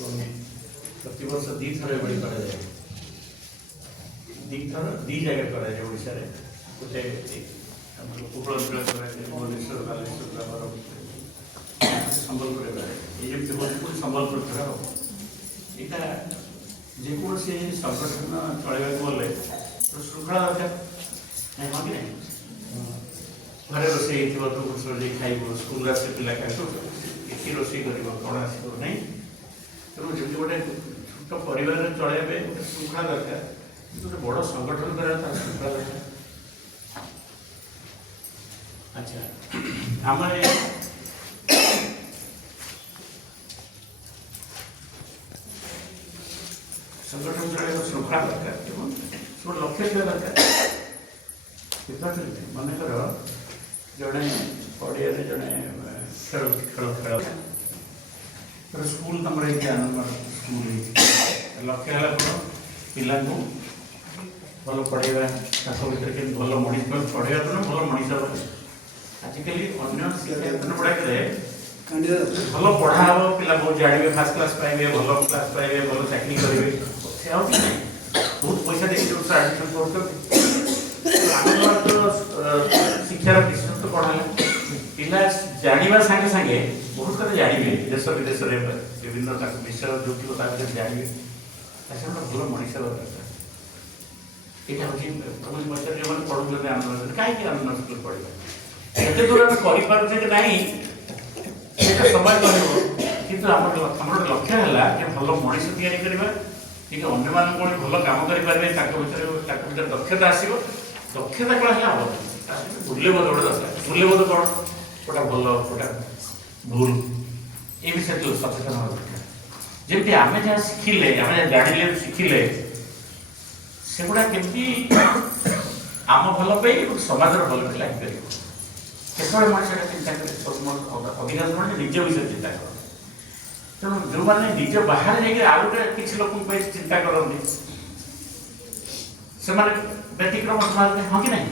प्रतिवर्ष दी थर एभଳି କରାଯାଏ दी थर दी जगह କରାଯାଏ ଓଡ଼ିଶାରେ ଗୋଟେ ଆମର ଉପକୂଳ କରାଯାଏ ଭୁବନେଶ୍ୱର ବାଲେଶ୍ୱର ଆମର ସମ୍ବଲପୁରରେ କରାଯାଏ ଏଇ ଯେମିତି ଭୋଜପୁର ସମ୍ବଲପୁର ଥର ଏଇଟା ଯେକୌଣସି ସଂଗଠନ ଚଳାଇବାକୁ ଗଲେ ଶୃଙ୍ଖଳା ଦରକାର ନାହିଁ ହଁ କି ନାହିଁ ଘରେ ରୋଷେଇ ହେଇଥିବ ତୁ ଯାଇ ଖାଇବୁ ସ୍କୁଲରେ ଆସେ ପିଲା ଖାଇବୁ କିଛି ରୋଷେଇ କରିବ କ'ଣ ଆସିବ ନାହିଁ ତେଣୁ ଯେମିତି ଗୋଟେ ଛୋଟ ପରିବାରରେ ଚଳାଇବା ପାଇଁ ଗୋଟେ ଶୃଙ୍ଖଳା ଦରକାର ଗୋଟେ ବଡ଼ ସଂଗଠନ କରିବା ତାର ଶୃଙ୍ଖଳା ଦରକାର ଆଚ୍ଛା ଆମର संगठन चलाइबा शृंखला दरकार एवं सब लक्ष्य ଥିବା ଦରକାର ବୁଝିପାରୁଛନ୍ତି ମନେକର ଜଣେ ପଡ଼ିଆରେ ଜଣେ ଖେଳ ସ୍କୁଲ ତମର ହେଇଛି ଆନନ୍ଦ ସ୍କୁଲ ହେଇଛି ଲକ୍ଷ୍ୟ ହେଲା କ'ଣ ପିଲାଙ୍କୁ ଭଲ ପଢ଼େଇବା ତାଙ୍କ ଭିତରେ କେମିତି ଭଲ ମଣିଷ ପଢ଼େଇବା ତ ଭଲ ମଣିଷ ଆଜିକାଲି ଅନ୍ୟ ଶିକ୍ଷାନୁଷ୍ଠାନ ଗୁଡ଼ାକରେ ଭଲ ପଢ଼ା ହେବ ପିଲା ବହୁତ ଜାଣିବେ ଫାର୍ଷ୍ଟ କ୍ଲାସ୍ ପାଇବେ ଭଲ କ୍ଲାସ୍ ପାଇବେ ଭଲ ଚାକିରି କରିବେ ସେ ଆଉ କି ନାହିଁ ବହୁତ ପଇସା ଦେଇକି ଯେଉଁ ଆଡ଼ମିସନ୍ କରୁଛନ୍ତି ଆମର ତ ଶିକ୍ଷାର ବିଶେଷତ୍ୱ କ'ଣ ହେଲା ପିଲା ଜାଣିବା ସାଙ୍ଗେ ସାଙ୍ଗେ ବହୁତ କଥା ଜାଣିବେ ଦେଶ ବିଦେଶରେ ବିଭିନ୍ନ ତାଙ୍କ ବିଷୟ ଯୋଉଥିବ ତା ଭିତରେ ଜାଣିବେ ତା ସାଙ୍ଗେ ଭଲ ମଣିଷ ଦରକାର ଏଇଟା ହେଉଛି ପ୍ରଭୁ ପଚାର ଯେଉଁମାନେ ପଢ଼ୁଛନ୍ତି ଆନନ୍ଦ କାହିଁକି ଆନନ୍ଦ ସ୍କୁଲ ପଢ଼ିବା କେତେ ଦୂର ଆମେ କରିପାରୁଛେ କି ନାହିଁ ସେଇଟା ସମୟ କହିବ କିନ୍ତୁ ଆମର ଲକ୍ଷ୍ୟ ହେଲା ଯେ ଭଲ ମଣିଷ ତିଆରି କରିବା ଟିକେ ଅନ୍ୟମାନଙ୍କୁ ଭଲ କାମ କରିପାରିବେ ତାଙ୍କ ଭିତରେ ଦକ୍ଷତା ଆସିବ ଦକ୍ଷତା କ'ଣ ହେଲା ହେବ ମୂଲ୍ୟବୋଧ ଗୋଟେ ଦରକାର ମୂଲ୍ୟବୋଧ କ'ଣ କୋଉଟା ଭଲ କୋଉଟା ଭୁଲ ଏ ବିଷୟରେ ସଚେତନ ହେବା ଦରକାର ଯେମିତି ଆମେ ଯାହା ଶିଖିଲେ ଆମେ ଯାହା ଜାଣିଲେ ଶିଖିଲେ ସେଗୁଡ଼ା କେମିତି ଆମ ଭଲ ପାଇଁ ଗୋଟେ ସମାଜର ଭଲ ପାଇଁ ଲାଗିପାରିବ କେତେବେଳେ ମଣିଷ ଚିନ୍ତା କରେ ଅଧିକାଂଶ ମଣିଷ ନିଜ ବିଷୟରେ ଚିନ୍ତା କରନ୍ତି ତେଣୁ ଯେଉଁମାନେ ନିଜ ବାହାରେ ଯାଇକି ଆଉ ଗୋଟେ କିଛି ଲୋକଙ୍କ ପାଇଁ ଚିନ୍ତା କରନ୍ତି ସେମାନେ ବ୍ୟତିକ୍ରମ ସମାଜରେ ହଁ କି ନାହିଁ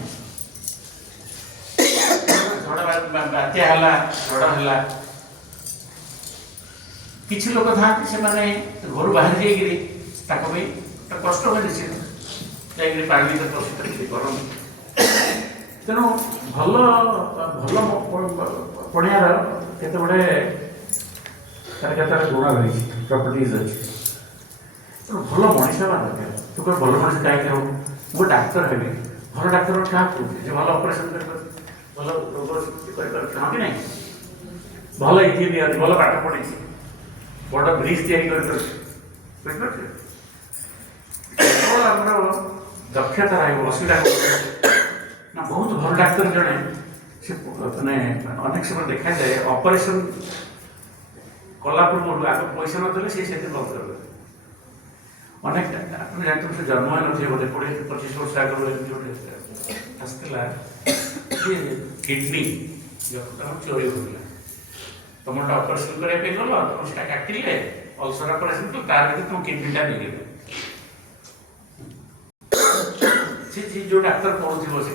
ବାତ୍ୟା ହେଲା ଝଡ଼ ହେଲା କିଛି ଲୋକ ଥାଆନ୍ତି ସେମାନେ ଘରୁ ବାହାରି ଯାଇକିରି ତାଙ୍କ ପାଇଁ କଷ୍ଟ ହୁଏ ନିଶ୍ଚିତ ଯାଇକିରି ପାଣି ଭିତରେ ପ୍ରସ୍ତୁତ କରନ୍ତି ତେଣୁ ଭଲ ପଢ଼ିବାର କେତେ ଗୁଡ଼ିଏ ତାର କେତେଟା ଗୁଣ ରହିଛି ପ୍ରପର୍ଟିଜ୍ ଅଛି ତେଣୁ ଭଲ ମଣିଷ ହେବା ଦରକାର ତୁ କ'ଣ ଭଲ ମଣିଷ କାହିଁକି ହବ ମୁଁ ଡାକ୍ତର ହେବି ଭଲ ଡାକ୍ତର କାହାକୁ କହୁଛି ଯେ ଭଲ ଅପରେସନ୍ କରିପାରୁଛି ଭଲ ରୋଗ କରିପାରୁଛି ହଁ କି ନାହିଁ ଭଲ ଇଞ୍ଜିନିୟର ଭଲ ପାଠ ପଢ଼ିଛି ବଡ଼ ବ୍ରିଜ୍ ତିଆରି କରିପାରୁଛି ବୁଝିପାରୁଛି ଆମର ଦକ୍ଷତା ରହିବ ଅସୁବିଧା ନା ବହୁତ ଭଲ ଡାକ୍ତର ଜଣେ ସେ ମାନେ ଅନେକ ସମୟ ଦେଖାଯାଏ ଅପରେସନ୍ କଲା ପୂର୍ବରୁ ଆଗ ପଇସା ନଥିଲେ ସେ ସେଥିରେ ଭଲ କରିବେ ଅନେକ ଆପଣ ଜାଣିଛନ୍ତି ସେ ଜନ୍ମ ହେଇନଥିବେ ବୋଧେ 20-25 ବର୍ଷ ଆଗରୁ ଏମିତି ଗୋଟେ ଆସିଥିଲା ଯେ କିଡ଼ନୀ ତାଙ୍କର ଚୋରି ହେଉଥିଲା ତମଟା ଅପରେସନ୍ କରିବା ପାଇଁ ଗଲ ତମ ସେଟା କାଟିଲେ ଅଲସର ଅପରେସନ୍ କଲ ତାର ଭିତରେ ତମ କିଡ଼ନୀଟା ନେଇଗଲେ ସେ ଯେଉଁ ଡାକ୍ତର ପଢ଼ୁଥିବ ସେ